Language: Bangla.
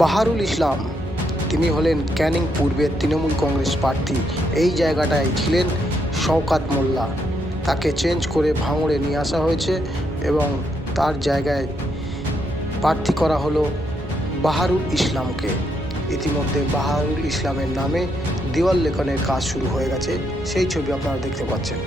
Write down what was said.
বাহারুল ইসলাম, তিনি হলেন ক্যানিং পূর্বের তৃণমূল কংগ্রেস প্রার্থী। এই জায়গাটায় ছিলেন শওকাত মোল্লা, তাকে চেঞ্জ করে ভাঙড়ে নিয়ে আসা হয়েছে এবং তার জায়গায় প্রার্থী করা হলো বাহারুল ইসলামকে। ইতিমধ্যে বাহারুল ইসলামের নামে দেওয়াল লেখনের কাজ শুরু হয়ে গেছে, সেই ছবি আপনারা দেখতে পাচ্ছেন।